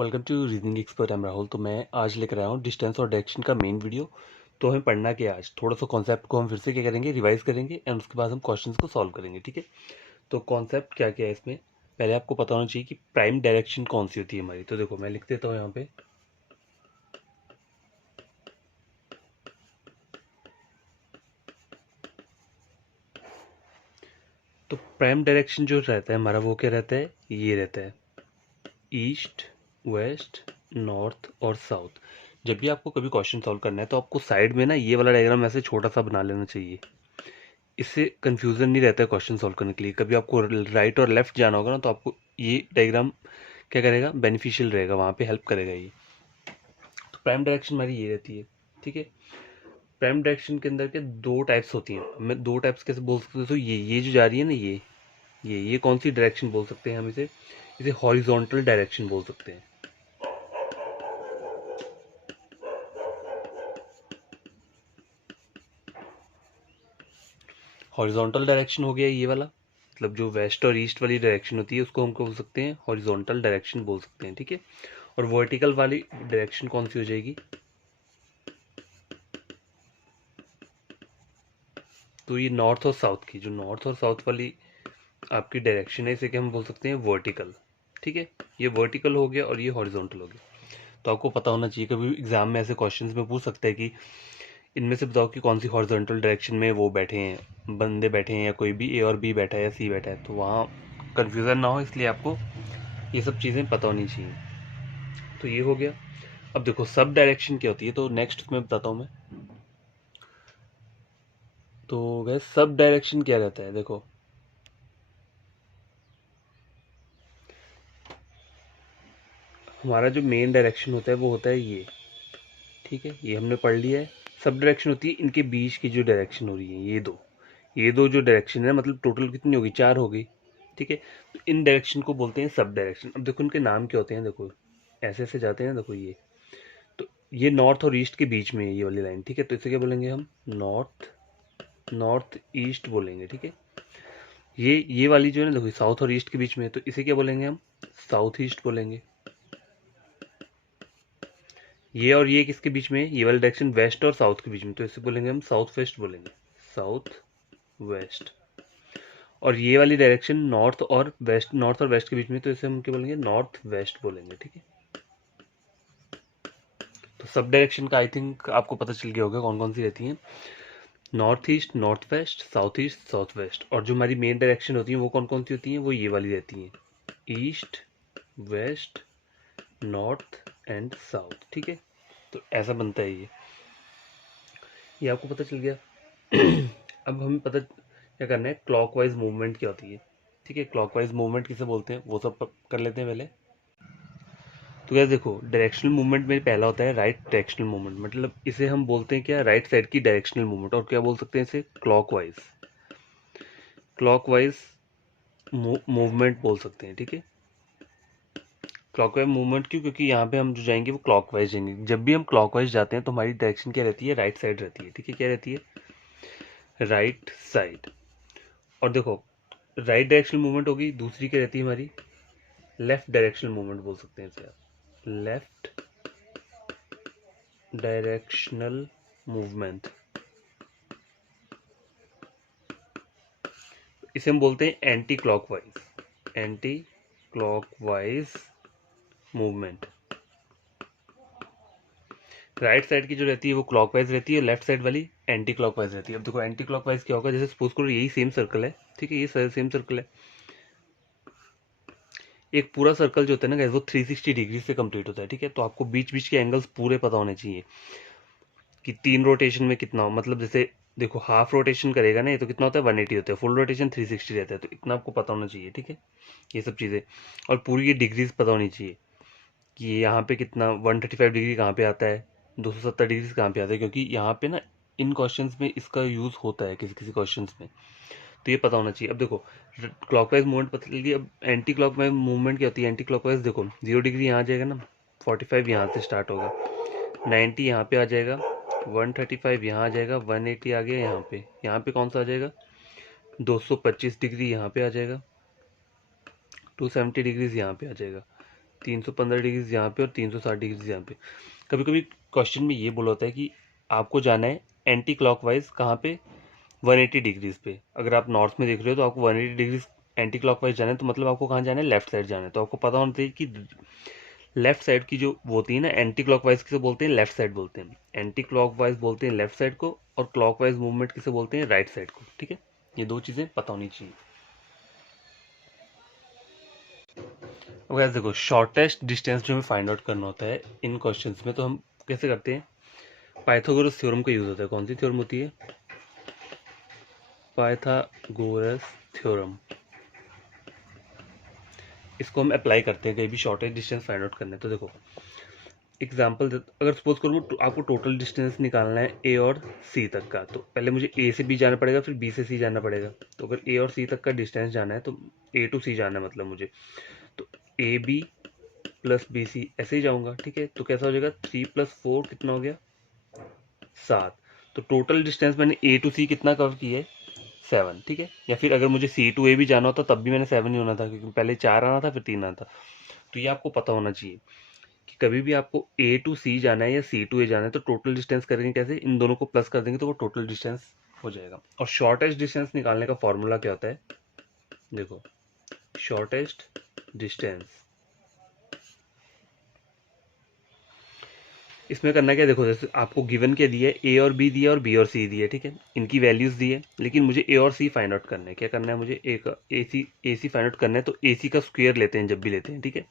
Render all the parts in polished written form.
Welcome to reasoning expert. Am Rahul. तो मैं आज लेकर आया हूँ डिस्टेंस और डायरेक्शन का मेन वीडियो। तो हमें पढ़ना क्या है, आज थोड़ा सा कॉन्सेप्ट को हम फिर से क्या करेंगे, रिवाइज करेंगे एंड उसके बाद हम क्वेश्चंस को सॉल्व करेंगे। ठीक है, तो कॉन्सेप्ट क्या क्या है इसमें, पहले आपको पता होना चाहिए कि प्राइम डायरेक्शन कौन सी होती है हमारी। तो देखो मैं लिख देता हूँ यहाँ पे। तो प्राइम डायरेक्शन जो रहता है हमारा वो क्या रहता है, ये रहता है ईस्ट, वेस्ट, नॉर्थ और साउथ। जब भी आपको कभी क्वेश्चन सॉल्व करना है तो आपको साइड में ना ये वाला डायग्राम ऐसे छोटा सा बना लेना चाहिए। इससे कंफ्यूजन नहीं रहता है क्वेश्चन सॉल्व करने के लिए। कभी आपको राइट और लेफ्ट जाना होगा ना तो आपको ये डायग्राम क्या करेगा, बेनिफिशियल रहेगा, वहाँ पे हेल्प करेगा ये। तो प्राइम डायरेक्शन हमारी ये रहती है। ठीक है, प्राइम डायरेक्शन के अंदर के दो टाइप्स होती हैं। मैं दो टाइप्स कैसे बोल सकते हैं, तो ये जो जा रही है ना, ये कौन सी डायरेक्शन बोल सकते हैं हम इसे, इसे हॉरिजॉन्टल डायरेक्शन बोल सकते हैं। हॉरिजॉन्टल डायरेक्शन हो गया ये वाला, मतलब जो वेस्ट और ईस्ट वाली डायरेक्शन होती है उसको हम बोल सकते हैं हॉरिजॉन्टल डायरेक्शन बोल सकते हैं। ठीक है, और वर्टिकल वाली डायरेक्शन कौन सी हो जाएगी, तो ये नॉर्थ और साउथ की, जो नॉर्थ और साउथ वाली आपकी डायरेक्शन है इसे क्या हम बोल सकते हैं, वर्टिकल। ठीक है, ये वर्टिकल हो गया और ये हॉरिजॉन्टल हो गया। तो आपको पता होना चाहिए, कभी एग्जाम में ऐसे क्वेश्चंस में पूछ सकता है कि इनमें से बताओ कि कौन सी हॉरिजॉन्टल डायरेक्शन में वो बैठे हैं, बंदे बैठे हैं, या कोई भी ए और बी बैठा है या सी बैठा है। तो वहाँ कन्फ्यूज़न ना हो इसलिए आपको ये सब चीज़ें पता होनी चाहिए। तो ये हो गया। अब देखो सब डायरेक्शन क्या होती है, तो नेक्स्ट में बताता हूँ मैं। तो गैस सब डायरेक्शन क्या रहता है, देखो हमारा जो मेन डायरेक्शन होता है वो होता है ये। ठीक है, ये हमने पढ़ लिया है। सब डायरेक्शन होती है इनके बीच की जो डायरेक्शन हो रही है, ये दो जो डायरेक्शन है, मतलब टोटल कितनी होगी, चार हो गई। ठीक है, तो इन डायरेक्शन को बोलते हैं सब डायरेक्शन। अब देखो इनके नाम क्या होते हैं, देखो ऐसे ऐसे जाते हैं, देखो ये। तो ये नॉर्थ और ईस्ट के बीच में है ये वाली लाइन। ठीक है, तो इसे क्या बोलेंगे हम, नॉर्थ ईस्ट बोलेंगे। ठीक है, ये वाली जो है ना, देखो साउथ और ईस्ट के बीच में है, तो इसे क्या बोलेंगे हम, साउथ ईस्ट बोलेंगे। ये और ये किसके बीच में है, ये वाला डायरेक्शन वेस्ट और साउथ के बीच में, तो इसे बोलेंगे हम साउथ वेस्ट बोलेंगे, साउथ वेस्ट। और ये वाली डायरेक्शन नॉर्थ और वेस्ट के बीच में, तो इसे हम क्या बोलेंगे, नॉर्थ वेस्ट बोलेंगे। ठीक है, तो सब डायरेक्शन का आई थिंक आपको पता चल गया होगा कौन कौन सी रहती हैं, north east, north west, south east, south west. और जो हमारी मेन डायरेक्शन होती है वो कौन कौन सी होती हैं, वो ये वाली रहती हैं, east, west, north and south. ठीक है, तो ऐसा बनता है ये आपको पता चल गया। अब हमें पता क्या करना है, क्लॉकवाइज मूवमेंट क्या होती है। ठीक है, क्लॉकवाइज मूवमेंट किसे बोलते हैं वो सब कर लेते हैं पहले। तो क्या देखो, डायरेक्शनल मूवमेंट में पहला होता है राइट डायरेक्शनल मूवमेंट, मतलब इसे हम बोलते हैं क्या, राइट साइड की डायरेक्शनल मूवमेंट। और क्या बोल सकते हैं इसे, क्लॉकवाइज मूवमेंट बोल सकते हैं। ठीक है, क्लॉकवाइज मूवमेंट क्यों, क्योंकि यहाँ पे हम जो जाएंगे वो क्लॉकवाइज जाएंगे। जब भी हम क्लॉकवाइज जाते हैं तो हमारी डायरेक्शन क्या रहती है, राइट साइड रहती है। ठीक है, क्या रहती है, राइट साइड। और देखो राइट डायरेक्शनल मूवमेंट होगी, दूसरी क्या रहती है हमारी, लेफ्ट डायरेक्शनल मूवमेंट बोल सकते हैं इसे आप, लेफ्ट डायरेक्शनल मूवमेंट। इसे हम बोलते हैं anti clockwise movement. Right side की जो रहती है वो क्लॉकवाइज रहती है, लेफ्ट साइड वाली एंटी क्लॉकवाइज रहती है। अब देखो एंटी क्लॉकवाइज क्या होगा, जैसे सपोज करो यही सेम सर्कल है। ठीक है, ये सेम सर्कल है, एक पूरा सर्कल जो होता है ना गाइस वो 360 डिग्री से कंप्लीट होता है। ठीक है, तो आपको बीच बीच के एंगल्स पूरे पता होने चाहिए कि 3 रोटेशन में कितना हो, मतलब जैसे देखो हाफ रोटेशन करेगा ना ये तो कितना होता है, 180 होता है, फुल रोटेशन 360 रहता है, तो इतना आपको पता होना चाहिए। ठीक है, ये सब चीज़ें, और पूरी ये डिग्रीज पता होनी चाहिए कि ये यहाँ पे कितना 135 डिग्री कहाँ पे आता है, 270 डिग्री कहाँ पे आता है, क्योंकि यहाँ पे ना इन क्वेश्चंस में इसका यूज़ होता है किसी किसी क्वेश्चंस में, तो ये पता होना चाहिए। अब देखो क्लॉकवाइज मूवमेंट पता चल गई। अब एंटी क्लॉकवाइज मूवमेंट क्या होती है, एंटी क्लॉकवाइज देखो 0 डिग्री यहाँ आ जाएगा ना, 45 यहाँ से स्टार्ट होगा, 90 यहाँ पे आ जाएगा, 135 यहाँ आ जाएगा, 180 आ गया यहाँ पे कौन सा आ जाएगा, 225 डिग्री यहाँ पे आ जाएगा, 270 डिग्रीज यहाँ पे आ जाएगा। 315 डिग्रीज यहाँ पे और 360 डिग्रीज यहाँ पे। कभी कभी क्वेश्चन में ये बोला होता है कि आपको जाना है एंटी क्लॉकवाइज कहाँ पे, 180 डिग्रीज पे। अगर आप नॉर्थ में देख रहे हो तो आपको 180 डिग्रीज एंटी क्लॉकवाइज जाना है, तो मतलब आपको कहाँ जाना है, लेफ्ट साइड जाना है। तो आपको पता होना चाहिए कि लेफ्ट साइड की जो वो होती है ना, एंटी क्लॉकवाइज किसे बोलते हैं, लेफ्ट साइड बोलते हैं। एंटी क्लॉकवाइज बोलते हैं लेफ्ट साइड को, और क्लॉकवाइज मूवमेंट किसे बोलते हैं, राइट साइड को। ठीक है, ये दो चीजें पता होनी चाहिए। अब guys देखो, शॉर्टेस्ट डिस्टेंस जो हमें फाइंड आउट करना होता है इन क्वेश्चंस में, तो हम कैसे करते हैं, पाइथागोरस थ्योरम का यूज होता है। कौन सी थ्योरम होती है, पाइथागोरस थ्योरम। इसको हम अप्लाई करते हैं कहीं भी शॉर्टेस्ट डिस्टेंस फाइंड आउट करने। तो देखो एग्जाम्पल, अगर सपोज करो आपको टोटल डिस्टेंस निकालना है ए और सी तक का, तो पहले मुझे ए से बी जाना पड़ेगा, फिर बी से सी जाना पड़ेगा। तो अगर ए और सी तक का डिस्टेंस जाना है तो ए टू सी जाना है मतलब मुझे, तो A B plus B C ऐसे ही जाऊंगा। ठीक है, तो कैसा हो जाएगा, 3 + 4 कितना हो गया, 7। तो टोटल डिस्टेंस मैंने ए टू सी कितना कवर किया है, 7। ठीक है, या फिर अगर मुझे सी टू ए भी जाना होता तब भी मैंने 7 ही होना था, क्योंकि पहले 4 आना था फिर 3 आना था। तो ये आपको पता होना चाहिए कि कभी भी आपको ए टू सी जाना है या सी टू ए जाना है तो टोटल डिस्टेंस करेंगे कैसे, इन दोनों को प्लस कर देंगे तो वो टोटल डिस्टेंस हो जाएगा। और शॉर्टेस्ट डिस्टेंस निकालने का फॉर्मूला क्या होता है, देखो शॉर्टेस्ट डिस्टेंस, इसमें करना क्या है, देखो जैसे आपको गिवन क्या दिया है, ए और बी दिया और बी और सी दिया है। ठीक है, इनकी वैल्यूज दी है, लेकिन मुझे ए और सी फाइंड आउट करना है। क्या करना है मुझे, ए सी फाइंड आउट करना है। तो ए सी का स्क्वायर लेते हैं जब भी लेते हैं। ठीक है,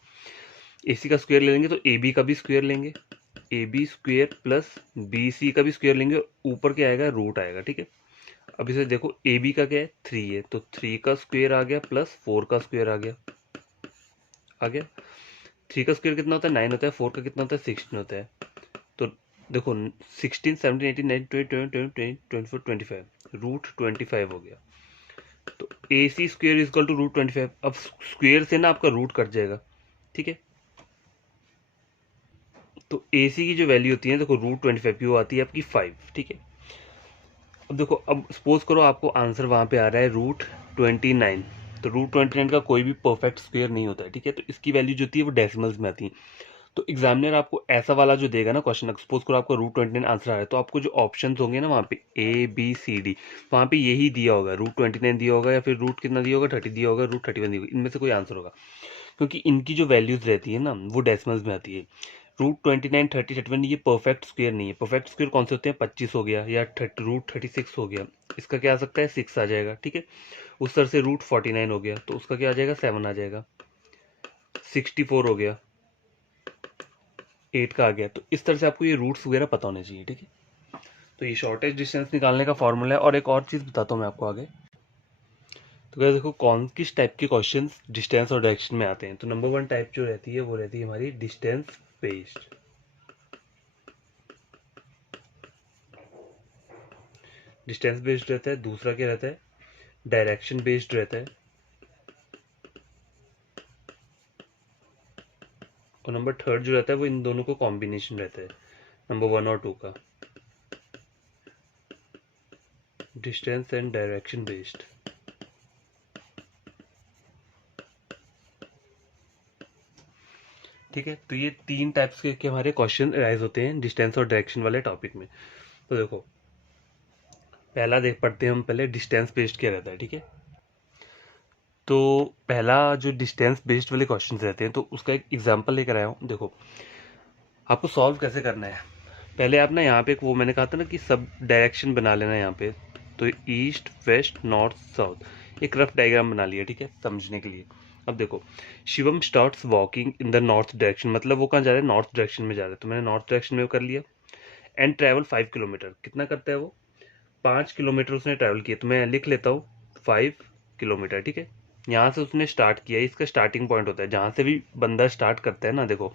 ए सी का स्क्वायर ले लेंगे तो ए बी का भी स्क्वायर लेंगे, A B square plus B C का भी स्क्वायर लेंगे, ऊपर क्या आएगा, रूट आएगा। ठीक है, अब इसे देखो, ए बी का क्या है, 3 है, तो 3 का स्क्वायर आ गया प्लस 4 का स्क्वायर आ गया। 3 का स्क्वायर कितना होता है, 9 होता है, 4 का कितना होता है, 16 होता है। तो देखो 16 17 18 19 20 20 24 25, रूट 25 हो गया। तो ए C square is equal to root 25। अब स्क्वेयर से ना आपका रूट कट जाएगा। ठीक है, तो ए सी की जो वैल्यू होती है देखो, रूट 25 की वो आती है आपकी 5। ठीक है, अब देखो, अब सपोज करो आपको आंसर वहां पे आ रहा है रूट 29, तो रूट 29 का कोई भी परफेक्ट स्क्वेयर नहीं होता है। ठीक है, तो इसकी वैल्यू जो होती है वो डेसिमल्स में आती है। तो एग्जामिनर आपको ऐसा वाला जो देगा ना क्वेश्चन, सपोज करो आपको रूट 29 आंसर आ रहा है, तो आपको जो ऑप्शन होंगे ना वहाँ पे ए बी सी डी, वहाँ पे यही दिया होगा, रूट 29 दिया होगा, या फिर रूट कितना दिया होगा, 30 दिया होगा, रूट 31 दिया होगा, इनमें से कोई आंसर होगा। क्योंकि इनकी जो वैल्यूज रहती है ना वो डेसिमल्स में आती है। रूट 29 30 31 ये परफेक्ट स्क्वेयर नहीं है। परफेक्ट स्क्वेयर कौन से होते हैं, 25 हो गया, या रूट 36 हो गया, इसका क्या आ सकता है, 6 आ जाएगा। ठीक है, उस तरह से रूट 49 हो गया, तो उसका क्या आ जाएगा, 7 आ जाएगा। 64 हो गया, 8 का आ गया। तो इस तरह से आपको ये रूट्स वगैरह पता होने चाहिए। ठीक है, तो ये शॉर्टेस्ट डिस्टेंस निकालने का फॉर्मूला है। और एक और चीज़ बताता हूँ मैं आपको आगे। तो क्या देखो, कौन किस टाइप के क्वेश्चंस डिस्टेंस और डायरेक्शन में आते हैं। तो नंबर 1 टाइप जो रहती है वो रहती है हमारी डिस्टेंस बेस्ड। डिस्टेंस बेस्ड रहता है। दूसरा क्या रहता है, डायरेक्शन बेस्ड रहता है। और नंबर 3 जो रहता है वो इन दोनों को कॉम्बिनेशन रहता है, नंबर 1 और 2 का, डिस्टेंस एंड डायरेक्शन बेस्ड। ठीक है, तो ये 3 टाइप्स के हमारे क्वेश्चन राइज होते हैं डिस्टेंस और डायरेक्शन वाले टॉपिक में। तो देखो पहला देख पढ़ते हैं हम पहले, डिस्टेंस बेस्ड क्या रहता है। ठीक है, तो पहला जो डिस्टेंस बेस्ड वाले क्वेश्चन रहते हैं, तो उसका एक एग्जांपल लेकर आया हूँ। देखो आपको सॉल्व कैसे करना है, पहले आप ना यहाँ पे एक वो मैंने कहा था ना कि सब डायरेक्शन बना लेना यहाँ पे। तो ईस्ट वेस्ट नॉर्थ साउथ एक रफ डायग्राम बना लिया। ठीक है, समझने के लिए। अब देखो, Shivam starts walking in the north direction, मतलब वो कहाँ जा रहा है, नॉर्थ डायरेक्शन में जा रहा है। तो मैंने नॉर्थ डायरेक्शन में कर लिया। एंड ट्रैवल 5 किलोमीटर, कितना करता है वो, 5 किलोमीटर उसने ट्रैवल किया। तो मैं लिख लेता हूँ 5 किलोमीटर। ठीक है, यहाँ से उसने स्टार्ट किया, इसका स्टार्टिंग पॉइंट होता है जहाँ से भी बंदा स्टार्ट करता है ना। देखो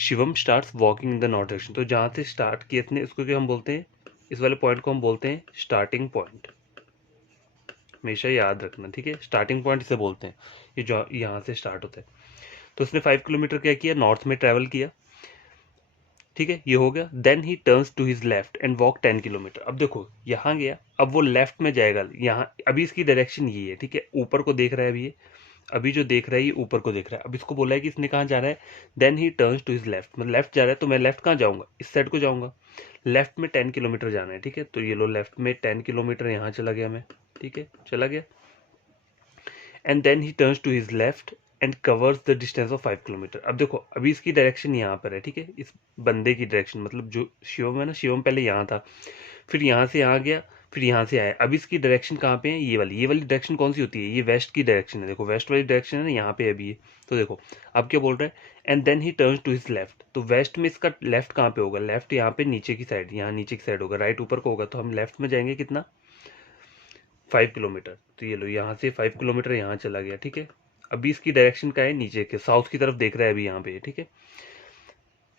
Shivam starts walking in the north direction, तो जहाँ से स्टार्ट किया इसने, इसको क्या हम बोलते हैं, इस वाले पॉइंट को हम बोलते हैं स्टार्टिंग पॉइंट। हमेशा याद रखना। ठीक है, स्टार्टिंग पॉइंट इसे बोलते हैं, ये जो यहाँ से स्टार्ट होता है। तो उसने 5 किलोमीटर क्या किया, नॉर्थ में ट्रैवल किया। ठीक है, ये हो गया। Then he turns to his left and walk 10 kilometre. अब देखो यहाँ गया, अब वो लेफ्ट में जाएगा। यहाँ अभी इसकी डायरेक्शन ये है। ठीक है, ऊपर को देख रहा है अभी ये, अभी जो देख रहा है ये ऊपर को देख रहा है। अब इसको बोला है कि इसने कहाँ जा रहा है, then he turns to his left, मतलब लेफ्ट जा रहा है, तो मैं लेफ्ट कहाँ जाऊँगा, इस साइड को जाऊँगा। लेफ्ट में 10 किलोमीटर जाना है, ठीक है, तो ये लो लेफ्ट में 10 किलोमीटर यहाँ चला गया मैं, ठीक है, चला गया। And then he turns to his left and covers the distance of 5 kilometre. अब देखो अभी इसकी डायरेक्शन यहाँ पर है, ठीक है, इस बंदे की डायरेक्शन, मतलब जो शिवम है ना, शिवम पहले यहाँ था, फिर यहाँ से यहाँ गया, फिर यहाँ से आया। अब इसकी डायरेक्शन कहाँ पे है, ये वाली डायरेक्शन कौन सी होती है, ये वेस्ट की डायरेक्शन है, देखो वेस्ट वाली डायरेक्शन है ना, यहाँ पे अभी ये। तो देखो अब क्या बोल रहा है, and then he turns to his left, तो वेस्ट में इसका लेफ्ट कहाँ पे होगा, लेफ्ट यहाँ पे नीचे की साइड, यहाँ नीचे की साइड होगा, राइट ऊपर को होगा, तो हम लेफ्ट में जाएंगे कितना, 5 किलोमीटर। तो ये लो यहाँ से 5 किलोमीटर यहाँ चला गया, ठीक है। अभी इसकी डायरेक्शन का है नीचे के साउथ की तरफ देख रहा है अभी यहाँ पे, ठीक है,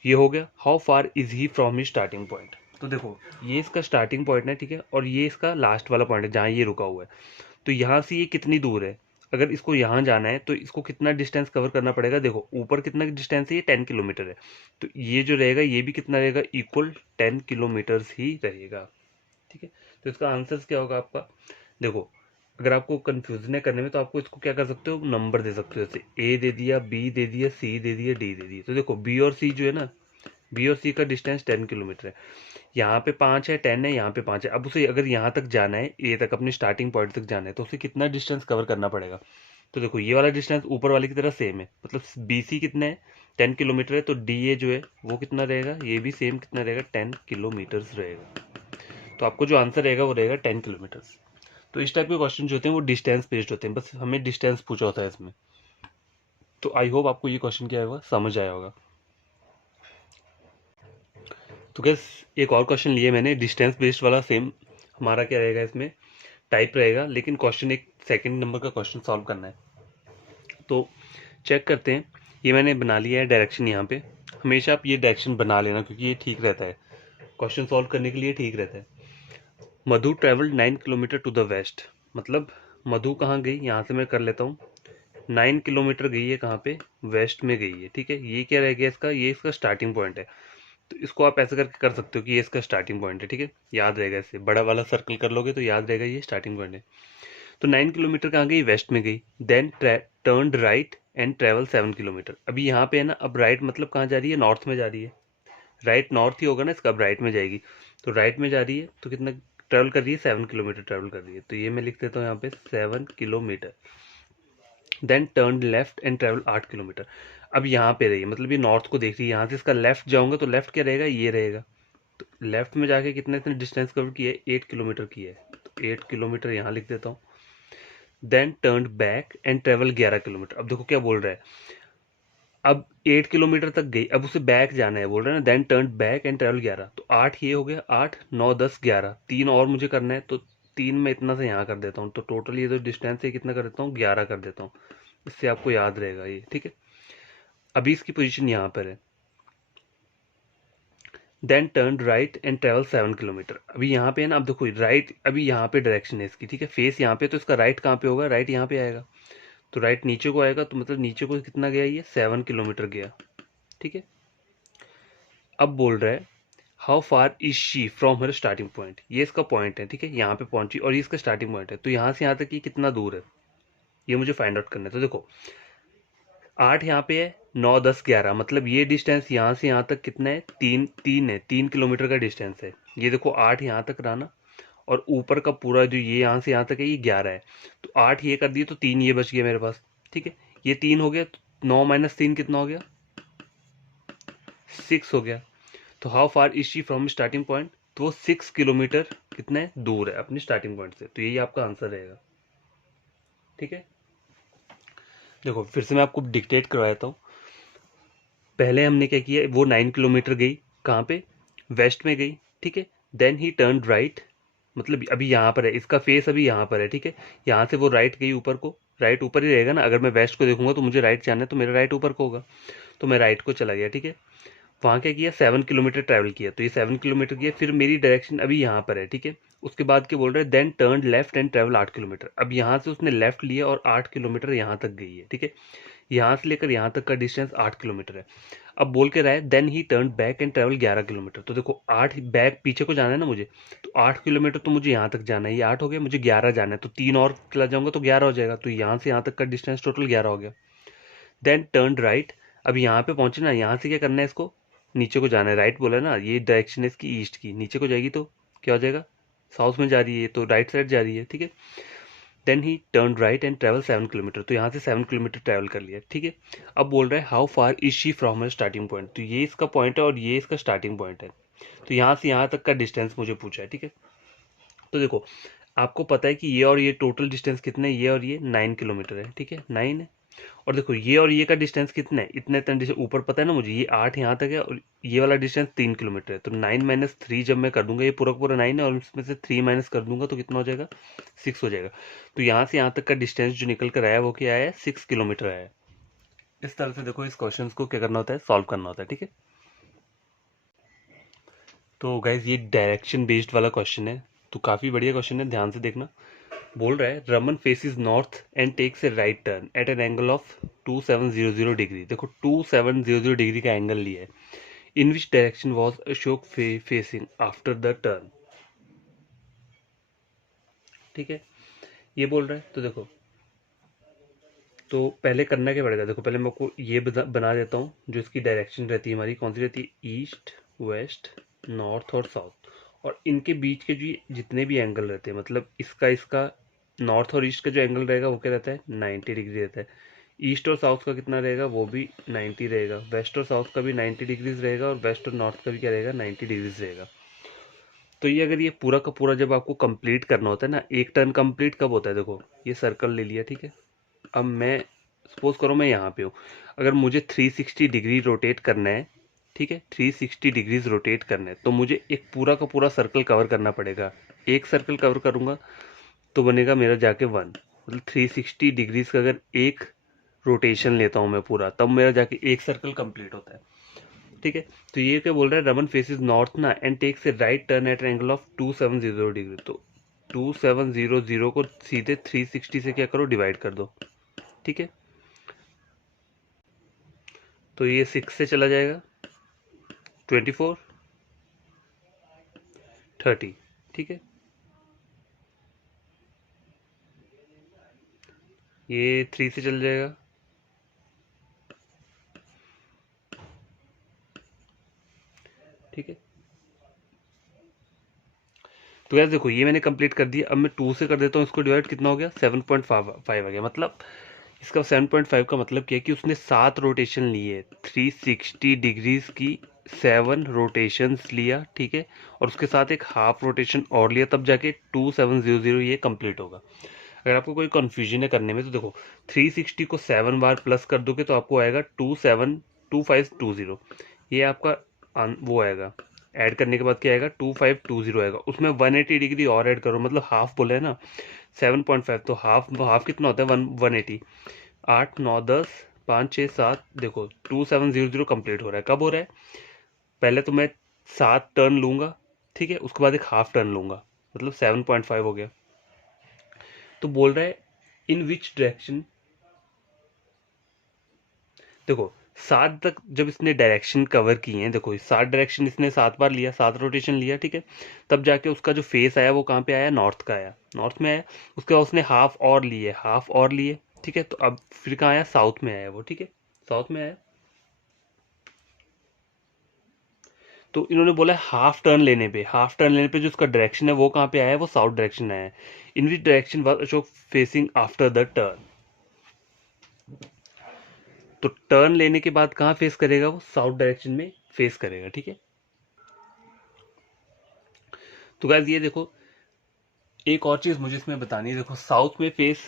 ये हो गया। How far is he from his starting point, तो देखो ये इसका स्टार्टिंग पॉइंट है, ठीक है, और ये इसका लास्ट वाला पॉइंट है जहाँ ये रुका हुआ है। तो यहाँ से ये कितनी दूर है, अगर इसको यहाँ जाना है तो इसको कितना डिस्टेंस कवर करना पड़ेगा, देखो ऊपर कितना डिस्टेंस है, ये 10 किलोमीटर है, तो ये जो रहेगा ये भी कितना रहेगा, इक्वल 10 किलोमीटर्स ही रहेगा, ठीक है। तो इसका आंसर क्या होगा आपका, देखो अगर आपको कंफ्यूजन है करने में तो आपको इसको क्या कर सकते हो, नंबर दे सकते हो, जैसे ए दे दिया, बी दे दिया, सी दे दिया, डी दे दिया। तो देखो बी और सी जो है ना, बी और सी का डिस्टेंस 10 किलोमीटर है, यहाँ पे 5 है, 10 है, यहाँ पे 5 है। अब उसे अगर यहाँ तक जाना है, ए तक अपने स्टार्टिंग पॉइंट तक जाना है, तो उसे कितना डिस्टेंस कवर करना पड़ेगा। तो देखो ये वाला डिस्टेंस ऊपर वाले की तरह सेम है, मतलब बी सी कितना है, 10 किलोमीटर है, तो डी ए जो है वो कितना रहेगा, ये भी सेम कितना रहेगा, 10 किलोमीटर्स रहेगा। तो आपको जो आंसर रहेगा वो रहेगा 10 किलोमीटर्स। तो इस टाइप के क्वेश्चन जो होते हैं वो डिस्टेंस बेस्ड होते हैं, बस हमें डिस्टेंस पूछा होता है इसमें। तो आई होप आपको ये क्वेश्चन क्या होगा समझ आया होगा। तो गैस एक और क्वेश्चन लिए मैंने डिस्टेंस बेस्ड वाला, सेम हमारा क्या रहेगा इसमें, टाइप रहेगा, लेकिन क्वेश्चन एक सेकंड नंबर का क्वेश्चन सॉल्व करना है। तो चेक करते हैं, ये मैंने बना लिया है डायरेक्शन यहाँ पे। हमेशा आप ये डायरेक्शन बना लेना क्योंकि ये ठीक रहता है, क्वेश्चन सॉल्व करने के लिए ठीक रहता है। Madhu travelled 9 kilometre to the west, मतलब मधु कहाँ गई, यहाँ से मैं कर लेता हूँ, 9 किलोमीटर गई है कहाँ पे, वेस्ट में गई है, ठीक है। ये क्या रह गया इसका, ये इसका स्टार्टिंग पॉइंट है, तो इसको आप ऐसे करके कर सकते हो कि ये इसका स्टार्टिंग पॉइंट है, ठीक है, याद रहेगा, इससे बड़ा वाला सर्कल कर लोगे तो याद रहेगा ये स्टार्टिंग पॉइंट है। तो 9 किलोमीटर कहाँ गई, वेस्ट में गई, then turned right and travel 7 kilometre. अभी यहाँ पे है ना, अब राइट मतलब कहाँ जा रही है, नॉर्थ में जा रही है, राइट नॉर्थ ही होगा ना इसका, अब राइट में जाएगी, तो राइट में जा रही है, तो कितना ट्रेवल कर रही है, 7 किलोमीटर ट्रेवल कर रही है, तो ये मैं लिख देता हूँ यहाँ पे 7 kilometre. Then turn left and travel 8 kilometre. अब यहाँ पे रही है, मतलब ये नॉर्थ को देख रही है, यहाँ से इसका लेफ्ट जाऊंगा तो लेफ्ट क्या रहेगा, ये रहेगा, तो लेफ्ट में जाके कितने इतने डिस्टेंस कवर किया है, 8 किलोमीटर किया है, तो 8 किलोमीटर यहाँ लिख देता हूँ। Then turn back and travel 11 kilometre. अब देखो क्या बोल रहा है, अब 8 किलोमीटर तक गई, अब उसे बैक जाना है, बोल रहा है ना, then turn back and travel 11, तो 8 ये हो गया, 8 9 10 11, 3 और मुझे करना है, तो 3 में इतना से यहाँ कर देता हूँ, तो टोटल ये जो डिस्टेंस है कितना कर देता हूँ, 11 कर देता हूँ, इससे आपको याद रहेगा ये, ठीक है। अभी इसकी पोजीशन यहाँ पर है, then turn right and travel 7 kilometre. अभी यहाँ पे है ना, अब देखो राइट, अभी यहाँ पे डायरेक्शन है इसकी, ठीक है, फेस यहाँ पे, तो इसका राइट कहाँ पे होगा, राइट यहाँ पे आएगा, तो राइट नीचे को आएगा, तो मतलब नीचे को कितना गया, ये 7 किलोमीटर गया, ठीक है। अब बोल रहा है how far is she from her starting point, ये इसका पॉइंट है, ठीक है, यहाँ पे पहुंची और ये इसका स्टार्टिंग पॉइंट है, तो यहाँ से यहाँ तक ये कितना दूर है, ये मुझे फाइंड आउट करना है। तो देखो 8 यहाँ पे है, 9 10 11, मतलब ये डिस्टेंस यहाँ से यहाँ तक कितना है, 3 है, 3 किलोमीटर का डिस्टेंस है। ये देखो 8 यहाँ तक रहा ना, और ऊपर का पूरा जो ये यहाँ से यहाँ तक है ये 11 है, तो 8 ये कर दिए तो 3 ये बच गया मेरे पास, ठीक है, ये 3 हो गया, तो 9 माइनस 3 कितना हो गया, 6 हो गया। तो how far is she from starting point, तो वो 6 किलोमीटर कितना है, दूर है अपने स्टार्टिंग पॉइंट से, तो यही आपका आंसर रहेगा, ठीक है। देखो फिर से मैं आपको डिक्टेट करवाता हूँ। पहले हमने क्या किया, वो 9 किलोमीटर गई कहाँ पे, वेस्ट में गई, ठीक है, देन ही टर्न राइट, मतलब अभी यहाँ पर है, इसका फेस अभी यहाँ पर है, ठीक है, यहाँ से वो राइट गई ऊपर को, राइट ऊपर ही रहेगा ना, अगर मैं वेस्ट को देखूंगा तो मुझे राइट जाना है, तो मेरा राइट ऊपर को होगा, तो मैं राइट को चला गया, ठीक है। वहाँ क्या किया, 7 किलोमीटर ट्रैवल किया, तो ये 7 किलोमीटर किया, फिर मेरी डायरेक्शन अभी यहाँ पर है, ठीक है। उसके बाद क्या बोल रहे हैं, then turn left and travel 8 kilometre. अब यहाँ से उसने लेफ्ट लिया और 8 किलोमीटर यहाँ तक गई है, ठीक है, यहाँ से लेकर यहाँ तक का डिस्टेंस 8 किलोमीटर है। अब बोल के रहा है then he turn back and travel 11 kilometre. तो देखो 8 बैक पीछे को जाना है ना मुझे, तो 8 किलोमीटर तो मुझे यहाँ तक जाना है, ये 8 हो गया, मुझे 11 जाना है, तो 3 और चला जाऊंगा तो 11 हो जाएगा, तो यहाँ से यहाँ तक का डिस्टेंस टोटल 11 हो गया। देन टर्न राइट, अब यहाँ पे पहुंचे ना, यहाँ से क्या करना है, इसको नीचे को जाना है, राइट बोला है ना, ये डायरेक्शन है इसकी ईस्ट की, नीचे को जाएगी तो क्या हो जाएगा, साउथ में जा रही है तो राइट साइड जा रही है, ठीक है। Then he turn right and travel 7 kilometre, तो यहाँ से 7 किलोमीटर ट्रेवल कर लिया, ठीक है। अब बोल रहा है how far is she from her starting point, तो ये इसका पॉइंट है और ये इसका स्टार्टिंग पॉइंट है, तो यहाँ से यहाँ तक का डिस्टेंस मुझे पूछा है, ठीक है। तो देखो आपको पता है कि ये और ये टोटल डिस्टेंस कितना है, ये और ये 9 किलोमीटर है, ठीक है, 9 है। और देखो ये और ये का डिस्टेंस कितना है, इतने इतने डिस्टेंस ऊपर पता है ना मुझे, ये 8 यहाँ तक है और ये वाला डिस्टेंस 3 किलोमीटर है, तो 9 - 3 जब मैं कर दूंगा, ये पूरा पूरा 9 है और इसमें से 3 माइनस कर दूंगा तो कितना हो जाएगा, 6 हो जाएगा। तो यहाँ से यहाँ तक का डिस्टेंस जो निकल कर आया वो क्या आया है, 6 किलोमीटर आया है। इस तरह से देखो इस क्वेश्चन को क्या करना होता है, सॉल्व करना होता है, ठीक है। तो गाइज ये डायरेक्शन बेस्ड वाला क्वेश्चन है, तो काफ़ी बढ़िया क्वेश्चन है, ध्यान से देखना। बोल रहा है Raman faces north and takes a right turn at an angle of 2700 degree. देखो 2700 डिग्री का एंगल लिया है। In which direction was Ashok facing after the turn, ठीक है, ये बोल रहा है। तो देखो तो पहले करना क्या पड़ेगा, देखो पहले मैं आपको ये बना देता हूँ, जो इसकी डायरेक्शन रहती है हमारी कौन सी रहती है, ईस्ट वेस्ट नॉर्थ और साउथ, और इनके बीच के जो जितने भी एंगल रहते हैं, मतलब इसका इसका नॉर्थ और ईस्ट का जो एंगल रहेगा वो क्या रहता है, 90 डिग्री रहता है। ईस्ट और साउथ का कितना रहेगा, वो भी 90 रहेगा। वेस्ट और साउथ का भी 90 डिग्रीज रहेगा और वेस्ट और नॉर्थ का भी क्या रहेगा, 90 डिग्रीज रहेगा। तो ये अगर ये पूरा का पूरा जब आपको कंप्लीट करना होता है ना, एक टर्न कंप्लीट कब होता है, देखो ये सर्कल ले लिया, ठीक है। अब मैं सपोज करो मैं यहाँ पे हूँ, अगर मुझे 360 डिग्री रोटेट करना है, ठीक है, 360 डिग्रीज रोटेट करना है, तो मुझे एक पूरा का पूरा सर्कल कवर करना पड़ेगा। एक सर्कल कवर करूंगा तो बनेगा मेरा जाके 1, मतलब 360 डिग्रीज का अगर एक रोटेशन लेता हूँ मैं पूरा, तब मेरा जाके एक सर्कल कंप्लीट होता है, ठीक है। तो ये क्या बोल रहा है, रमन फेसिस नॉर्थ ना and takes a right turn at angle of 2700 degree, तो 2700 को सीधे 360 से क्या करो, डिवाइड कर दो, ठीक है। तो ये 6 से चला जाएगा, 24 30, ठीक है। ये 3 से चल जाएगा, ठीक है। तो यार देखो ये मैंने कंप्लीट कर दिया, अब मैं 2 से कर देता हूँ इसको डिवाइड, कितना हो गया, 7.5 आ गया। मतलब इसका 7.5 का मतलब क्या है कि उसने 7 रोटेशन लिए, 360 डिग्रीज की 7 रोटेशंस लिया, ठीक है, और उसके साथ एक हाफ रोटेशन और लिया, तब जाके 2700 ये कंप्लीट होगा। अगर आपको कोई कन्फ्यूजन है करने में तो देखो 360 को 7 बार प्लस कर दोगे तो आपको आएगा 2520, ये आपका वो आएगा। ऐड करने के बाद क्या आएगा, 2520 आएगा, उसमें 180 डिग्री और ऐड करो, मतलब हाफ बोला है ना 7.5, तो हाफ हाफ कितना होता है, 180, 8 9 10 5 6 7, देखो 2700 कंप्लीट हो रहा है। कब हो रहा है, पहले तो मैं 7 टर्न लूंगा, ठीक है, उसके बाद एक हाफ टर्न लूंगा, मतलब 7.5 हो गया। तो बोल रहा है इन विच डायरेक्शन, देखो 7 तक जब इसने डायरेक्शन कवर किए हैं, देखो 7 डायरेक्शन इसने 7 बार लिया, 7 रोटेशन लिया, ठीक है, तब जाके उसका जो फेस आया वो कहाँ पे आया, नॉर्थ का आया, नॉर्थ में आया। उसके बाद उसने हाफ और लिए, हाफ और लिए, ठीक है, तो अब फिर कहाँ आया, साउथ में आया वो, ठीक है, साउथ में आया। तो इन्होंने बोला हाफ टर्न लेने पे, हाफ टर्न लेने पे जो उसका डायरेक्शन है वो कहाँ पे आया है, वो साउथ डायरेक्शन आया है। In which direction was Ashok facing after the turn, तो टर्न लेने के बाद कहाँ फेस करेगा, वो साउथ डायरेक्शन में फेस करेगा, ठीक है। तो गाइस ये देखो एक और चीज मुझे इसमें बतानी है, देखो साउथ में फेस,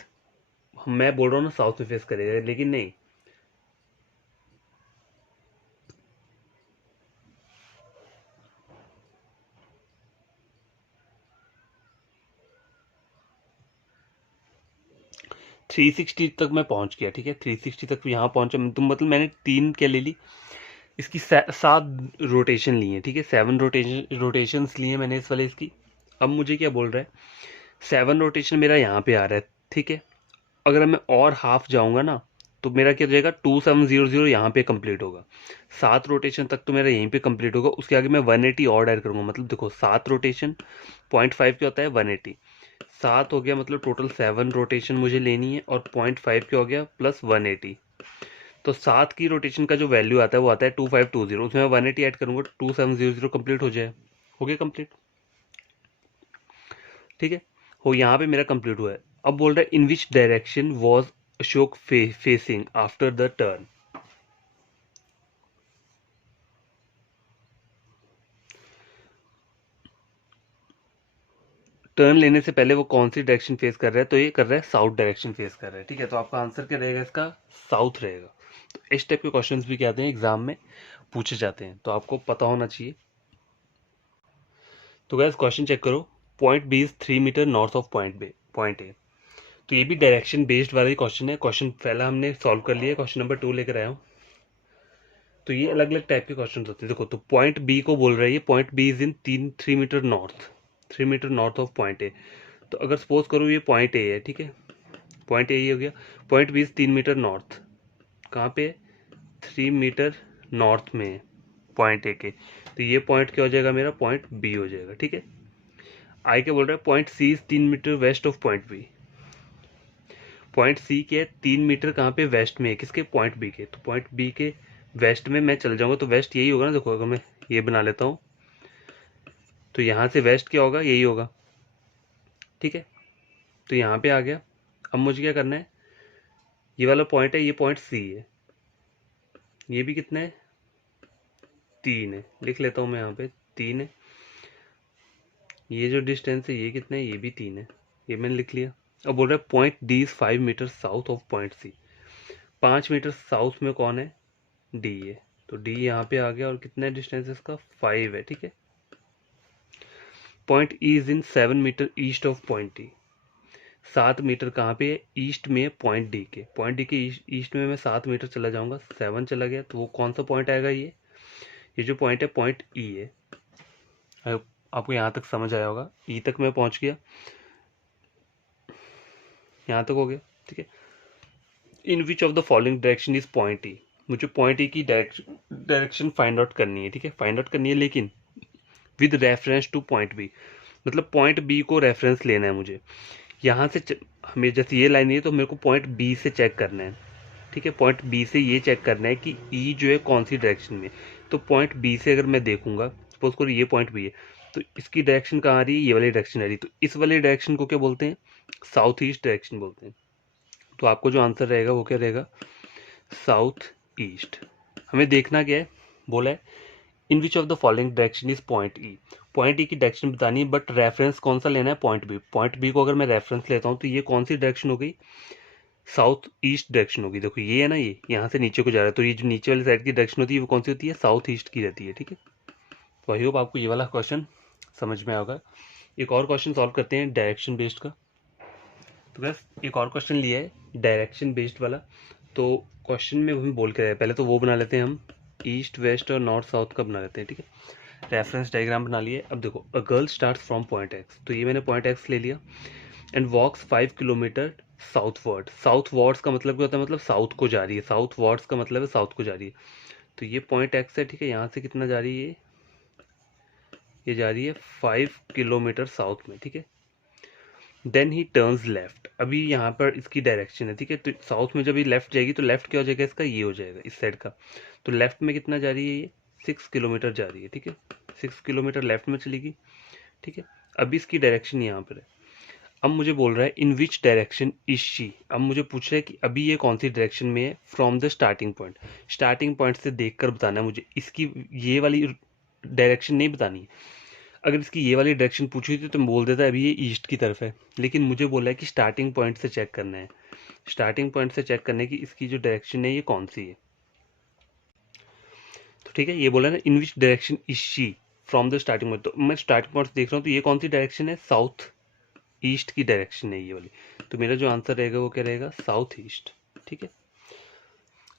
मैं बोल रहा हूँ ना साउथ में फेस करेगा, लेकिन नहीं, 360 तक मैं पहुंच गया, ठीक है, 360 तक यहाँ पहुंचा तुम, मतलब मैंने 3 क्या ले ली, इसकी 7 रोटेशन ली है, ठीक है, 7 रोटेशंस लिए मैंने इस वाले इसकी। अब मुझे क्या बोल रहा है, 7 रोटेशन मेरा यहाँ पे आ रहा है, ठीक है, अगर मैं और हाफ जाऊंगा ना तो मेरा क्या हो जाएगा 2700 यहाँ पे कंप्लीट होगा। 7 रोटेशन तक तो मेरा यहीं पे कंप्लीट होगा, उसके आगे मैं 180 और ऐड करूंगा। मतलब देखो 7 रोटेशन 0.5 क्या होता है 180, 7 हो गया मतलब टोटल 7 रोटेशन मुझे लेनी है, और 0.5 क्या हो गया प्लस 180। तो 7 की रोटेशन का जो वैल्यू आता है वो आता है 2520, उसमें मैं 180 ऐड करूंगा 2700 कंप्लीट हो जाए। हो गया कंप्लीट, ठीक है। हो यहाँ पे मेरा कंप्लीट हुआ है। अब बोल रहा है in which direction was Ashok facing after the turn. Turn लेने से पहले वो कौन सी डायरेक्शन फेस कर रहा है, तो ये कर रहा है साउथ डायरेक्शन फेस कर रहा है, ठीक है। तो आपका आंसर क्या रहेगा इसका, साउथ रहेगा। तो इस टाइप के क्वेश्चंस भी क्या आते हैं एग्जाम में पूछे जाते हैं, तो आपको पता होना चाहिए। तो गैस क्वेश्चन चेक करो, point B is 3 metre north of point A. तो ये भी डायरेक्शन बेस्ड वाला ही क्वेश्चन है। क्वेश्चन पहला हमने सॉल्व कर लिया, क्वेश्चन नंबर 2 लेकर आया हूँ। तो ये अलग अलग टाइप के क्वेश्चन होते हैं। देखो तो पॉइंट बी को बोल रहा है, ये point B is in 3 metre north, 3 metre north of point A. तो अगर सपोज करो ये पॉइंट ए है, ठीक है, पॉइंट ए हो गया। Point B is 3 metre north, कहाँ पे 3 मीटर नॉर्थ में पॉइंट ए के। तो ये पॉइंट क्या हो जाएगा मेरा, पॉइंट बी हो जाएगा, ठीक है। आई क्या बोल रहा है, point C is 3 metre west of point B. Point C के 3 मीटर कहाँ पे वेस्ट में है, किसके, पॉइंट बी के। तो पॉइंट बी के वेस्ट में मैं चल जाऊंगा, तो वेस्ट यही होगा ना। देखो अगर मैं ये बना लेता हूँ तो यहाँ से वेस्ट क्या होगा, यही होगा, ठीक है। तो यहाँ पे आ गया। अब मुझे क्या करना है, ये वाला पॉइंट है, ये पॉइंट सी है, ये भी कितना है 3 है, लिख लेता हूँ मैं यहाँ पे 3 है। ये जो डिस्टेंस है ये कितना है, ये भी 3 है, ये मैंने लिख लिया। अब बोल रहा है point D is 5 metre south of point C. 5 metre south में कौन है, डी है। तो डी यहाँ पे आ गया, और कितना डिस्टेंस इसका 5 है, ठीक है। Point E is in 7 metre east of point D. 7 metre कहाँ पे है, ईस्ट में पॉइंट डी के। पॉइंट डी के ईस्ट में मैं 7 मीटर चला जाऊंगा, 7 चला गया, तो वो कौन सा पॉइंट आएगा, ये जो पॉइंट है पॉइंट ई है। आपको यहाँ तक समझ आया होगा, ई तक मैं पहुंच गया, यहाँ तक हो गया, ठीक है। In which of the following direction is point E. मुझे पॉइंट ई की डायरेक्शन फाइंड आउट करनी है, ठीक है, फाइंड आउट करनी है, लेकिन with reference to point B. मतलब पॉइंट बी को रेफरेंस लेना है मुझे। यहाँ से हमें जैसे ये लाइन है तो मेरे को पॉइंट बी से चेक करना है, ठीक है। पॉइंट बी से ये चेक करना है कि ई जो है कौन सी डायरेक्शन में। तो पॉइंट बी से अगर मैं देखूंगा, सपोज करो ये पॉइंट बी है, तो इसकी डायरेक्शन कहाँ आ रही है, ये वाली डायरेक्शन आ रही है। तो इस वाली डायरेक्शन को क्या बोलते हैं, साउथ ईस्ट डायरेक्शन बोलते हैं। तो आपको जो आंसर रहेगा वो क्या रहेगा, साउथ ईस्ट। हमें देखना क्या है, बोला है in which of the following direction is point E. Point E की डायरेक्शन बतानी है, बट रेफरेंस कौन सा लेना है, पॉइंट बी। पॉइंट बी को अगर मैं रेफरेंस लेता हूँ तो ये कौन सी डायरेक्शन हो गई, साउथ ईस्ट डायरेक्शन होगी। देखो ये है ना, ये यहाँ से नीचे को जा रहा है, तो ये जो नीचे वाली साइड की डायरेक्शन होती है वो कौन सी होती है, साउथ ईस्ट की रहती है, ठीक है। तो आई होप आपको ये वाला क्वेश्चन समझ में आएगा। एक और क्वेश्चन सॉल्व करते हैं डायरेक्शन बेस्ड का। तो बस एक और क्वेश्चन लिया है डायरेक्शन बेस्ड वाला। तो क्वेश्चन में हम बोल के रहे, पहले तो वो बना लेते हैं हम, ईस्ट वेस्ट और नॉर्थ साउथ का बना लेते हैं, ठीक है। रेफरेंस डायग्राम बना लिए। अब देखो a girl start from point X, तो ये मैंने पॉइंट एक्स ले लिया, and walks 5 kilometre southward. Southwards का मतलब क्या होता है, मतलब साउथ को जा रही है। साउथवर्ड्स का मतलब है साउथ को जा रही है। तो ये पॉइंट एक्स है, ठीक है। यहाँ से कितना जा रही है, ये जा रही है 5 किलोमीटर साउथ में, ठीक है। Then he turns left. अभी यहाँ पर इसकी डायरेक्शन है, ठीक है। तो साउथ में जब ये लेफ्ट जाएगी तो लेफ्ट क्या हो जाएगा इसका, ये हो जाएगा इस साइड का। तो लेफ्ट में कितना जा रही है, ये 6 किलोमीटर जा रही है, ठीक है। 6 किलोमीटर लेफ्ट में चलेगी, ठीक है। अभी इसकी डायरेक्शन यहाँ पर है। अब मुझे बोल रहा है in which direction is she. अब मुझे पूछ रहा है कि अभी ये कौन सी डायरेक्शन में है, from the starting point. Starting point से देखकर बताना है मुझे, इसकी ये वाली डायरेक्शन नहीं बतानी है। अगर इसकी ये वाली डायरेक्शन पूछी थी तो मैं बोल देता अभी ये ईस्ट की तरफ है, लेकिन मुझे बोला है कि स्टार्टिंग पॉइंट से चेक करना है। स्टार्टिंग पॉइंट से चेक करने की इसकी जो डायरेक्शन है ये कौन सी है। तो ठीक है, ये बोला ना in which direction is she from the starting point. तो मैं स्टार्टिंग पॉइंट देख रहा हूँ, तो ये कौन सी डायरेक्शन है, साउथ ईस्ट की डायरेक्शन है ये वाली। तो मेरा जो आंसर रहेगा वो क्या रहेगा, साउथ ईस्ट, ठीक है।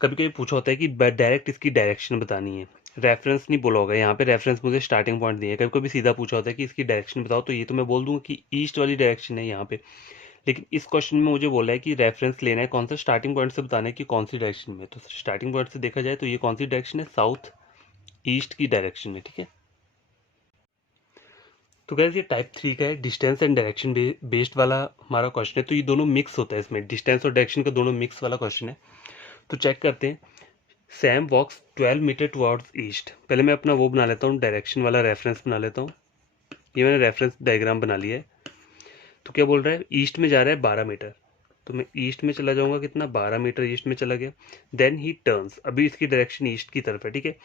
कभी कभी पूछा होता है कि डायरेक्ट इसकी डायरेक्शन बतानी है, रेफरेंस नहीं बोला होगा। यहाँ पे रेफरेंस मुझे स्टार्टिंग पॉइंट दिए, कभी कभी सीधा पूछा होता है कि इसकी डायरेक्शन बताओ, तो ये तो मैं बोल दूंगा कि ईस्ट वाली डायरेक्शन है यहाँ पे। लेकिन इस क्वेश्चन में मुझे बोला है कि रेफरेंस लेना है कौन सा, स्टार्टिंग पॉइंट से बताना है कि कौन सी डायरेक्शन में। तो स्टार्टिंग पॉइंट से देखा जाए तो ये कौन सी डायरेक्शन है, साउथ ईस्ट की डायरेक्शन में, ठीक है। तो गाइस ये टाइप 3 का है, डिस्टेंस एंड डायरेक्शन बेस्ड वाला हमारा क्वेश्चन है। तो ये दोनों मिक्स होता है, इसमें डिस्टेंस और डायरेक्शन का दोनों मिक्स वाला क्वेश्चन है। तो चेक करते हैं। सैम वॉक्स 12 मीटर टुवर्ड्स ईस्ट। पहले मैं अपना वो बना लेता हूँ, डायरेक्शन वाला रेफरेंस बना लेता हूँ। ये मैंने रेफरेंस डायग्राम बना लिया है। तो क्या बोल रहा है, ईस्ट में जा रहा है 12 मीटर। तो मैं ईस्ट में चला जाऊंगा, कितना, 12 मीटर ईस्ट में चला गया। देन ही टर्न्स, अभी इसकी डायरेक्शन ईस्ट की तरफ है, ठीक है।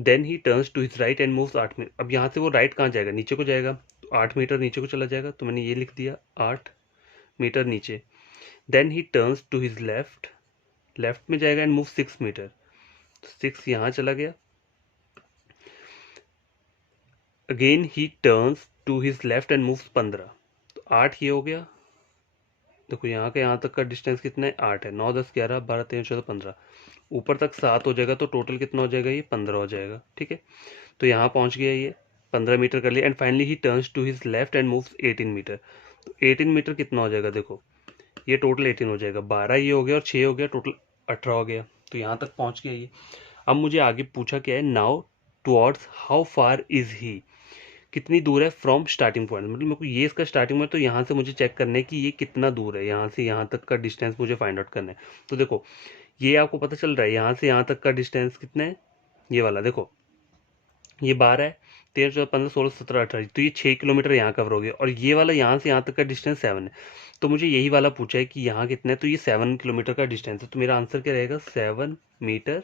Then he turns to his right and moves 8 metre. अब यहाँ से वो राइट कहाँ जाएगा, नीचे को जाएगा, तो 8 मीटर नीचे को चला जाएगा। तो मैंने ये लिख दिया 8 मीटर नीचे। Then he turns to his left, left में जाएगा एंड मूव 6 मीटर। तो 6 यहाँ चला गया। Again he turns to his left and moves 15। तो 8 ये हो गया। देखो यहाँ का यहाँ तक का डिस्टेंस कितना है, 8 है। 9 10 11 12 13 14 15, ऊपर तक 7 हो जाएगा। तो टोटल कितना हो जाएगा, ये 15 हो जाएगा, ठीक है। तो यहाँ पहुँच गया, ये 15 मीटर कर लिया। And finally he turns to his left and moves 18 metre. तो 18 मीटर कितना हो जाएगा, देखो ये टोटल 18 हो जाएगा। 12 ये हो गया और 6 हो गया, टोटल 18 हो गया। तो यहाँ तक पहुँच गया ये। अब मुझे आगे पूछा क्या है, now towards how far is ही, कितनी दूर है फ्रॉम स्टार्टिंग पॉइंट। मतलब मेरे को ये इसका स्टार्टिंग पॉइंट, तो यहाँ से मुझे चेक करना है कि ये कितना दूर है, यहाँ से यहाँ तक का डिस्टेंस मुझे फाइंड आउट करना है। तो देखो ये आपको पता चल रहा है, यहाँ से यहाँ तक का डिस्टेंस कितना है, ये वाला देखो, ये 12 है, 13 14 15 16 17 18, तो ये 6 किलोमीटर यहाँ कवर हो गया। और ये वाला यहाँ से यहाँ तक का डिस्टेंस 7 है। तो मुझे यही वाला पूछा है कि यहाँ कितना है, तो ये 7 किलोमीटर का डिस्टेंस है। तो मेरा आंसर क्या रहेगा, 7 मीटर।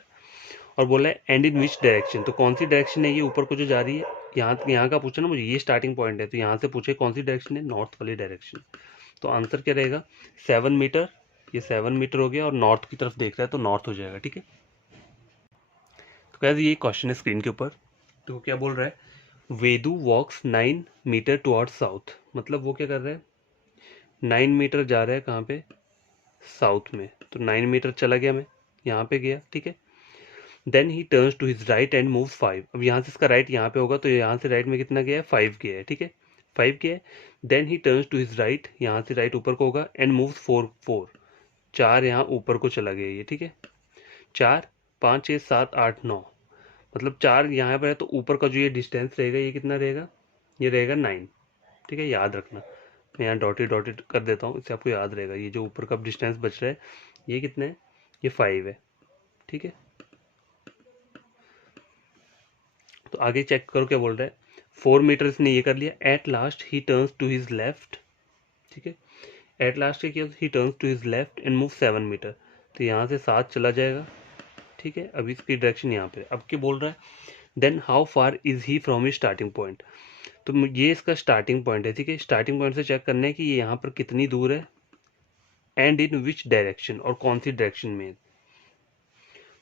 और बोला है एंड इन विच डायरेक्शन, तो कौन सी डायरेक्शन है ये ऊपर को जो जा रही है, यहाँ का पूछा ना मुझे, ये स्टार्टिंग पॉइंट है। तो यहाँ से पूछे कौन सी डायरेक्शन है, नॉर्थ वाली डायरेक्शन। तो आंसर क्या रहेगा, 7 मीटर। ये 7 मीटर हो गया और नॉर्थ की तरफ देख रहा है तो नॉर्थ हो जाएगा, ठीक है। तो कैसे ये क्वेश्चन है स्क्रीन के ऊपर। तो क्या बोल रहा है, वेदू वॉक्स 9 मीटर टुवर्ड्स साउथ। मतलब वो क्या कर रहा है, 9 मीटर जा रहा है कहाँ पे, साउथ में। तो 9 मीटर चला गया, मैं यहाँ पे गया, ठीक है। Then he turns to his right and moves 5। अब यहाँ से इसका राइट यहाँ पे होगा, तो यहाँ से राइट में कितना गया है, 5 गया है, ठीक है, 5 गया है। Then he turns to his right, यहाँ से राइट ऊपर को होगा, एंड मूव्स 4 4 यहाँ ऊपर को चला गया ये, ठीक है। 4 5 6 7 8 9, मतलब 4 यहाँ पर है, तो ऊपर का जो ये डिस्टेंस रहेगा ये कितना रहेगा, ये रहेगा 9, ठीक है। याद रखना, मैं यहाँ डॉटेड कर देता हूँ, इससे आपको याद रहेगा। ये जो ऊपर का डिस्टेंस बच रहा है ये कितना है, ये 5 है, ठीक है। तो आगे चेक करो क्या बोल रहा है, 4 मीटर इसने ये कर लिया। At last he turns to his left, ठीक है। एट लास्ट क्या किया, he turns to his left and move 7 metre. तो यहाँ से 7 चला जाएगा, ठीक है। अभी इसकी डायरेक्शन यहाँ पे। अब क्या बोल रहा है, then how far is he from his starting point. तो ये इसका स्टार्टिंग पॉइंट है, ठीक है। स्टार्टिंग पॉइंट से चेक करना है कि ये यहाँ पर कितनी दूर है, एंड इन विच डायरेक्शन, और कौन सी डायरेक्शन में।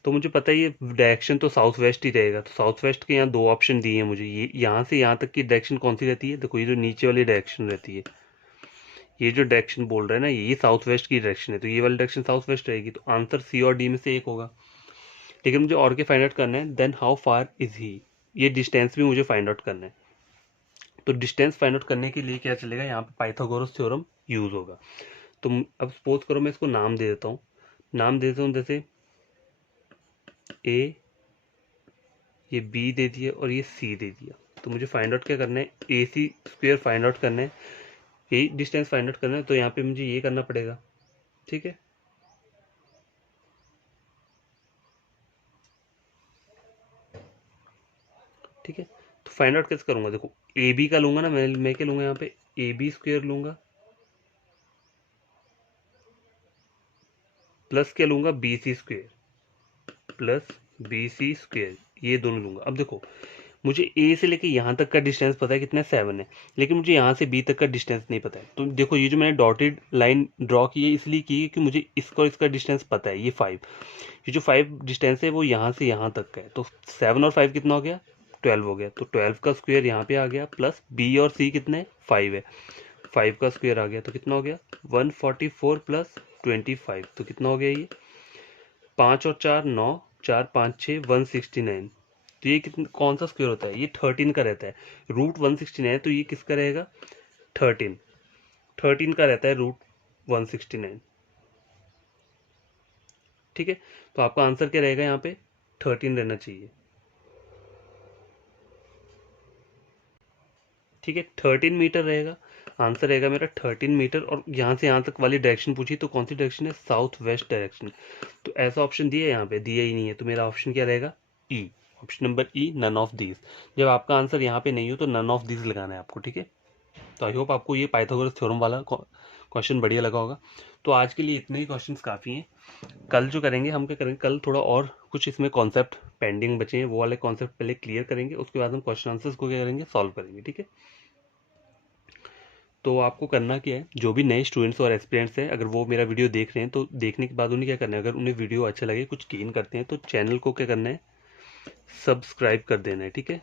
तो मुझे पता है ये डायरेक्शन तो साउथ वेस्ट ही रहेगा। तो साउथ वेस्ट के यहाँ 2 ऑप्शन दिए हैं मुझे। ये यहाँ से यहाँ तक की डायरेक्शन कौन सी रहती है, देखो ये जो नीचे वाली डायरेक्शन रहती है, ये जो डायरेक्शन बोल रहा है ना, ये साउथ वेस्ट की डायरेक्शन है। तो ये वाली डायरेक्शन साउथ वेस्ट रहेगी। तो आंसर सी और डी में से एक होगा। लेकिन मुझे और के फाइंड आउट करना है, then how far is he, ये डिस्टेंस भी मुझे फाइंड आउट करना है। तो डिस्टेंस फाइंड आउट करने के लिए क्या चलेगा, यहाँ पे पाइथागोरस थ्योरम यूज होगा। तो अब सपोज करो मैं इसको नाम दे देता हूँ, नाम दे देता हूँ जैसे ए, ये बी दे दिया और ये सी दे दिया। तो मुझे फाइंड आउट क्या करना है, ए सी स्क्वेयर फाइंड आउट करना है, यही डिस्टेंस फाइंड आउट करना है। तो यहाँ पे मुझे ये करना पड़ेगा, ठीक है। ठीक है, तो फाइंड आउट कैसे करूंगा, देखो ए बी का लूंगा ना, मैं क्या लूंगा यहाँ पे, ए बी स्क्वेयर लूंगा प्लस क्या लूंगा, B C square plus B C square, ये दोनों लूंगा। अब देखो मुझे ए से लेके यहाँ तक का डिस्टेंस पता है कितना है, 7 है। लेकिन मुझे यहाँ से बी तक का डिस्टेंस नहीं पता है। तो देखो ये जो मैंने डॉटेड लाइन ड्रॉ की है इसलिए की है कि मुझे इसका और इसका डिस्टेंस पता है, ये 5। ये जो 5 डिस्टेंस है वो यहाँ से यहाँ तक का है। तो 7 और 5 कितना हो गया, 12 हो गया। तो 12 का स्क्वायर यहाँ पे आ गया, प्लस बी और सी कितना है, 5 है, 5 का स्क्वायर आ गया। तो कितना हो गया, 144 प्लस 25। तो कितना हो गया ये, 5 और 4 9, 4 5 6 169। तो ये कितना, कौन सा स्क्वायर होता है, ये 13 का रहता है। रूट 169 है, तो ये किसका रहेगा, 13 का रहता है रूट 169। ठीक है, तो आपका आंसर क्या रहेगा यहाँ पे 13 रहना चाहिए। ठीक है, 13 मीटर रहेगा, आंसर रहेगा मेरा 13 मीटर। और यहाँ से यहाँ तक वाली डायरेक्शन पूछी तो कौन सी डायरेक्शन है, साउथ वेस्ट डायरेक्शन। तो ऐसा ऑप्शन दिया है यहाँ पे, दिया ही नहीं है, तो मेरा ऑप्शन क्या रहेगा E, option number E, none of these. जब आपका आंसर यहाँ पे नहीं हो तो नन ऑफ दीज लगाना है आपको। ठीक है, तो आई होप आपको ये पाइथागोरस थ्योरम वाला क्वेश्चन बढ़िया लगा होगा। तो आज के लिए इतने ही क्वेश्चंस काफ़ी हैं। कल जो करेंगे हम क्या करेंगे, कल थोड़ा और कुछ इसमें कॉन्सेप्ट पेंडिंग बचे हैं, वो वाले कॉन्सेप्ट पहले क्लियर करेंगे, उसके बाद हम क्वेश्चन आंसर्स को क्या करेंगे, सॉल्व करेंगे। ठीक है, तो आपको करना क्या है, जो भी नए स्टूडेंट्स और एस्पिरेंट्स हैं, अगर वो मेरा वीडियो देख रहे हैं तो देखने के बाद उन्हें क्या करना है, अगर उन्हें वीडियो अच्छा लगे, कुछ गेन करते हैं, तो चैनल को क्या करना है, सब्सक्राइब कर देना है। ठीक है,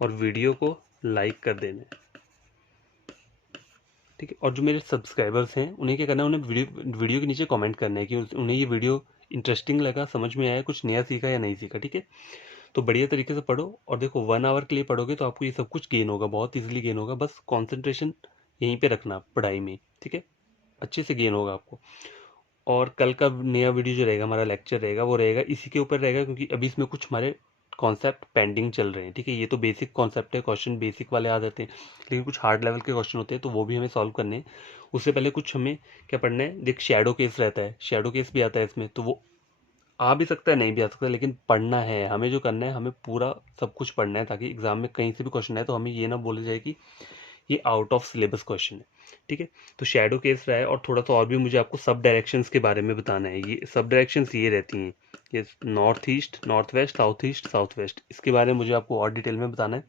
और वीडियो को लाइक कर देना है। ठीक है, और जो मेरे सब्सक्राइबर्स हैं उन्हें क्या करना है, उन्हें वीडियो के नीचे कमेंट करना है कि उन्हें ये वीडियो इंटरेस्टिंग लगा, समझ में आया, कुछ नया सीखा या नहीं सीखा। ठीक है, तो बढ़िया तरीके से पढ़ो, और देखो 1 आवर के लिए पढ़ोगे तो आपको ये सब कुछ गेन होगा, बहुत इजीली गेन होगा। बस कंसंट्रेशन यहीं पे रखना पढ़ाई में। ठीक है, अच्छे से गेन होगा आपको। और कल का नया वीडियो जो रहेगा, हमारा लेक्चर रहेगा, वो रहेगा इसी के ऊपर रहेगा, क्योंकि अभी इसमें कुछ हमारे कॉन्सेप्ट पेंडिंग चल रहे हैं। ठीक है, ये तो बेसिक कॉन्सेप्ट है, क्वेश्चन बेसिक वाले आ जाते हैं, लेकिन कुछ हार्ड लेवल के क्वेश्चन होते हैं, तो वो भी हमें सॉल्व करने हैं। उससे पहले कुछ हमें क्या पढ़ना है, देख शेडो केस रहता है, शेडो केस भी आता है इसमें, तो वो आ भी सकता है, नहीं भी आ सकता, लेकिन पढ़ना है हमें। जो करना है, हमें पूरा सब कुछ पढ़ना है, ताकि एग्जाम में कहीं से भी क्वेश्चन आए तो हमें ये ना बोला जाए कि ये आउट ऑफ सिलेबस क्वेश्चन है। ठीक है, तो शेडो केस रहा है, और थोड़ा सा और भी मुझे आपको सब डायरेक्शंस के बारे में बताना है। ये सब डायरेक्शंस ये रहती हैं, ये north east, north west, south west, इसके बारे में मुझे आपको और डिटेल में बताना है।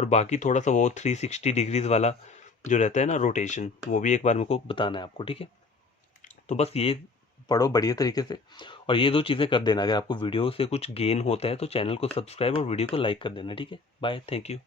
और बाकी थोड़ा सा वो 360 डिग्रीज वाला जो रहता है ना, रोटेशन, वो भी एक बार मेरे को बताना है आपको। ठीक है, तो बस ये पढ़ो बढ़िया तरीके से, और ये 2 चीज़ें कर देना। अगर आपको वीडियो से कुछ गेन होता है तो चैनल को सब्सक्राइब और वीडियो को लाइक कर देना। ठीक है, बाय, थैंक यू।